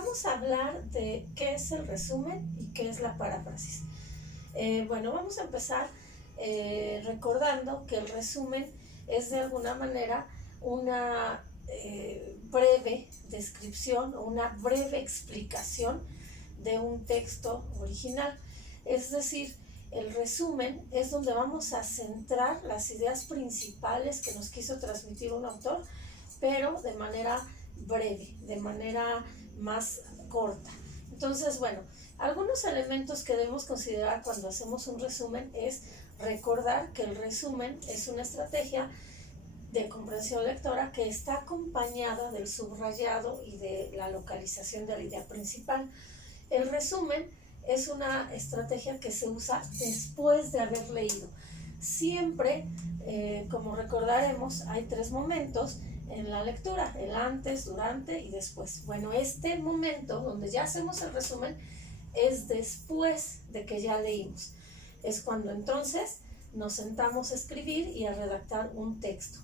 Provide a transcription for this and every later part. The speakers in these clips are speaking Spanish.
vamos a hablar de qué es el resumen y qué es la paráfrasis. Bueno, vamos a empezar recordando que el resumen es de alguna manera una breve descripción o una breve explicación de un texto original. Es decir, el resumen es donde vamos a centrar las ideas principales que nos quiso transmitir un autor, pero de manera breve, de manera más corta. Entonces, bueno, algunos elementos que debemos considerar cuando hacemos un resumen es recordar que el resumen es una estrategia de comprensión lectora que está acompañada del subrayado y de la localización de la idea principal. El resumen es una estrategia que se usa después de haber leído. Siempre, como recordaremos, hay 3 momentos en la lectura: el antes, durante y después. Bueno, este momento donde ya hacemos el resumen es después de que ya leímos. Es cuando entonces nos sentamos a escribir y a redactar un texto.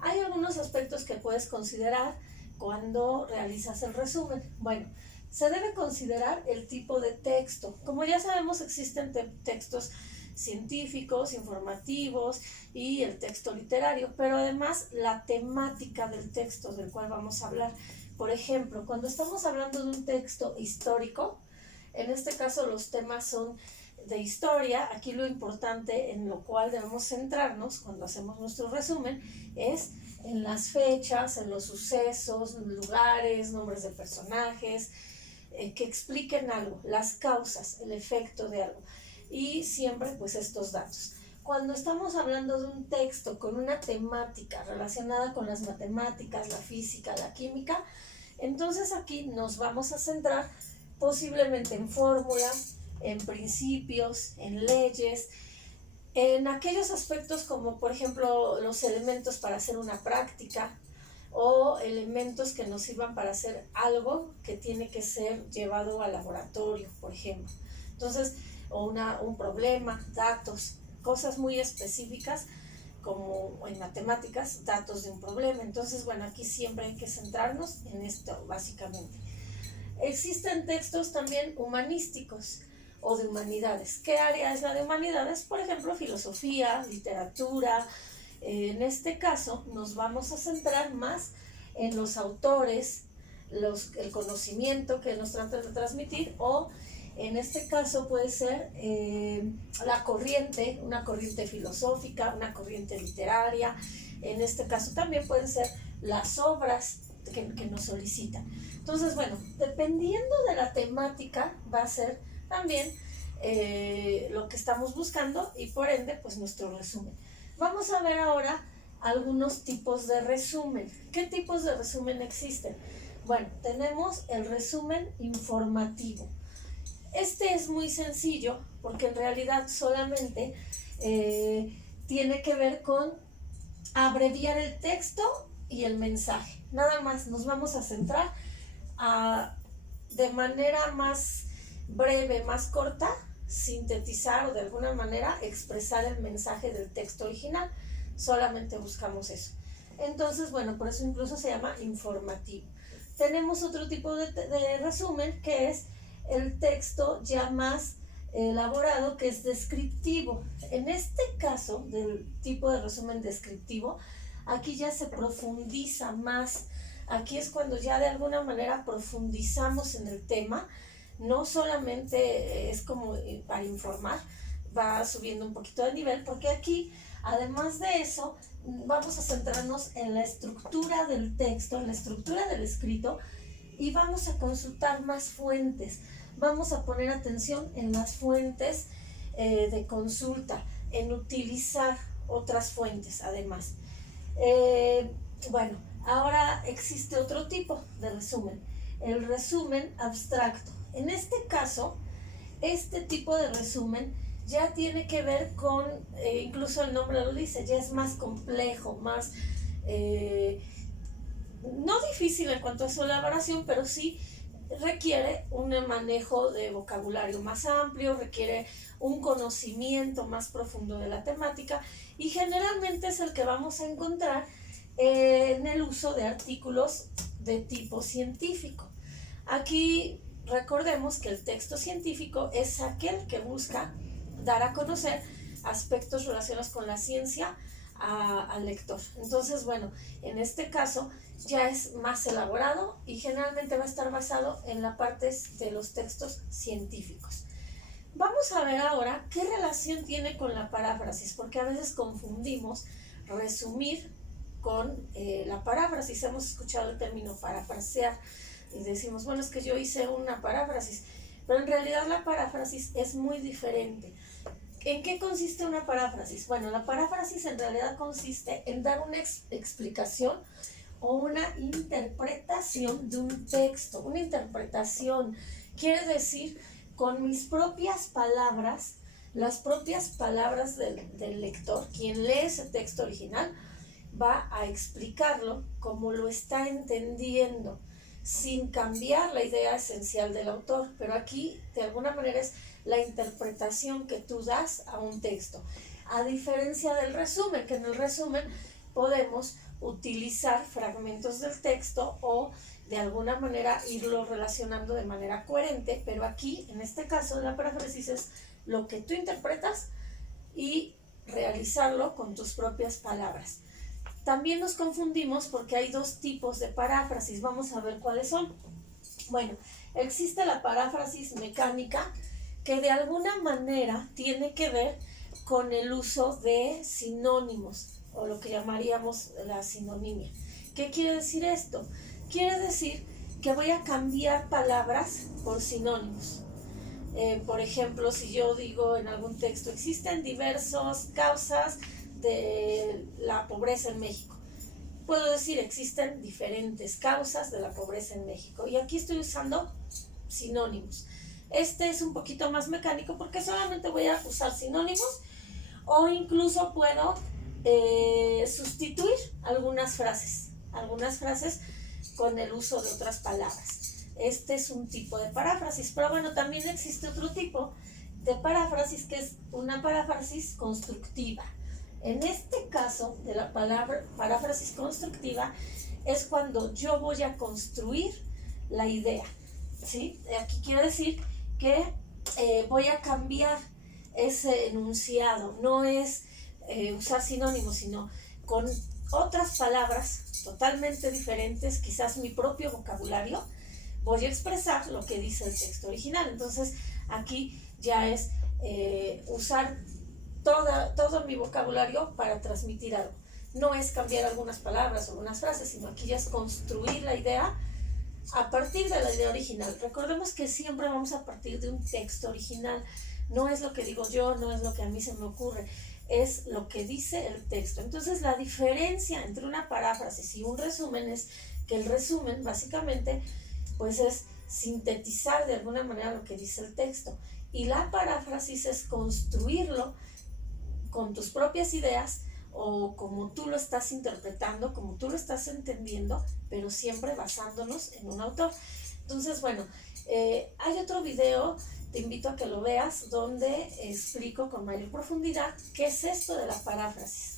Hay algunos aspectos que puedes considerar cuando realizas el resumen. Bueno, se debe considerar el tipo de texto. Como ya sabemos, existen textos científicos, informativos y el texto literario, pero además la temática del texto del cual vamos a hablar. Por ejemplo, cuando estamos hablando de un texto histórico, en este caso los temas son de historia. Aquí lo importante en lo cual debemos centrarnos cuando hacemos nuestro resumen es en las fechas, en los sucesos, lugares, nombres de personajes, que expliquen algo, las causas, el efecto de algo, y siempre pues estos datos. Cuando estamos hablando de un texto con una temática relacionada con las matemáticas, la física, la química, entonces aquí nos vamos a centrar posiblemente en fórmulas, en principios, en leyes, en aquellos aspectos como por ejemplo los elementos para hacer una práctica o elementos que nos sirvan para hacer algo que tiene que ser llevado al laboratorio, por ejemplo. Entonces, o un problema, datos, cosas muy específicas como en matemáticas, datos de un problema. Entonces, bueno, aquí siempre hay que centrarnos en esto básicamente. Existen textos también humanísticos o de humanidades. ¿Qué área es la de humanidades? Por ejemplo, filosofía, literatura. En este caso nos vamos a centrar más en los autores, el conocimiento que nos tratan de transmitir, o en este caso puede ser la corriente, una corriente filosófica, una corriente literaria. En este caso también pueden ser las obras que nos solicitan. Entonces, bueno, dependiendo de la temática va a ser también lo que estamos buscando y por ende pues nuestro resumen. Vamos a ver ahora algunos tipos de resumen. ¿Qué tipos de resumen existen? Bueno, tenemos el resumen informativo. Este es muy sencillo porque en realidad solamente tiene que ver con abreviar el texto y el mensaje. Nada más nos vamos a centrar de manera más breve, más corta, sintetizar o de alguna manera expresar el mensaje del texto original. Solamente buscamos eso. Entonces, bueno, por eso incluso se llama informativo. Tenemos otro tipo de resumen que es el texto ya más elaborado, que es descriptivo. En este caso del tipo de resumen descriptivo, aquí ya se profundiza más. Aquí es cuando ya de alguna manera profundizamos en el tema. No solamente es como para informar, va subiendo un poquito de nivel, porque aquí, además de eso, vamos a centrarnos en la estructura del texto, en la estructura del escrito, y vamos a consultar más fuentes. Vamos a poner atención en las fuentes de consulta, en utilizar otras fuentes además. Bueno, ahora existe otro tipo de resumen, el resumen abstracto. En este caso, este tipo de resumen ya tiene que ver con, incluso el nombre lo dice, ya es más complejo, más, no difícil en cuanto a su elaboración, pero sí requiere un manejo de vocabulario más amplio, requiere un conocimiento más profundo de la temática, y generalmente es el que vamos a encontrar en el uso de artículos de tipo científico. Aquí recordemos que el texto científico es aquel que busca dar a conocer aspectos relacionados con la ciencia al lector. Entonces, bueno, en este caso ya es más elaborado y generalmente va a estar basado en la parte de los textos científicos. Vamos a ver ahora qué relación tiene con la paráfrasis, porque a veces confundimos resumir con la paráfrasis. Hemos escuchado el término parafrasear y decimos, bueno, es que yo hice una paráfrasis, pero en realidad la paráfrasis es muy diferente. ¿En qué consiste una paráfrasis? Bueno, la paráfrasis en realidad consiste en dar una explicación o una interpretación de un texto. Una interpretación quiere decir con mis propias palabras, las propias palabras del lector, quien lee ese texto original, va a explicarlo como lo está entendiendo, sin cambiar la idea esencial del autor. Pero aquí, de alguna manera, es la interpretación que tú das a un texto. A diferencia del resumen, que en el resumen podemos utilizar fragmentos del texto o de alguna manera irlo relacionando de manera coherente, pero aquí, en este caso, la paráfrasis es lo que tú interpretas y realizarlo con tus propias palabras. También nos confundimos porque hay dos tipos de paráfrasis. Vamos a ver cuáles son. Bueno, existe la paráfrasis mecánica, que de alguna manera tiene que ver con el uso de sinónimos, o lo que llamaríamos la sinonimia. ¿Qué quiere decir esto? Quiere decir que voy a cambiar palabras por sinónimos. Por ejemplo, si yo digo en algún texto, existen diversas causas de la pobreza en México, puedo decir existen diferentes causas de la pobreza en México, y aquí estoy usando sinónimos. Este es un poquito más mecánico porque solamente voy a usar sinónimos, o incluso puedo sustituir algunas frases con el uso de otras palabras. Este es un tipo de paráfrasis, pero bueno, también existe otro tipo de paráfrasis, que es una paráfrasis constructiva. En este caso de la palabra paráfrasis constructiva es cuando yo voy a construir la idea, ¿sí? Aquí quiero decir que voy a cambiar ese enunciado. No es usar sinónimos, sino con otras palabras totalmente diferentes, quizás mi propio vocabulario, voy a expresar lo que dice el texto original. Entonces aquí ya es usar todo mi vocabulario para transmitir algo. No es cambiar algunas palabras o algunas frases, sino aquí ya es construir la idea a partir de la idea original. Recordemos que siempre vamos a partir de un texto original. No es lo que digo yo, no es lo que a mí se me ocurre, es lo que dice el texto. Entonces, la diferencia entre una paráfrasis y un resumen es que el resumen básicamente pues es sintetizar de alguna manera lo que dice el texto, y la paráfrasis es construirlo con tus propias ideas o como tú lo estás interpretando, como tú lo estás entendiendo, pero siempre basándonos en un autor. Entonces, bueno, hay otro video, te invito a que lo veas, donde explico con mayor profundidad qué es esto de la paráfrasis.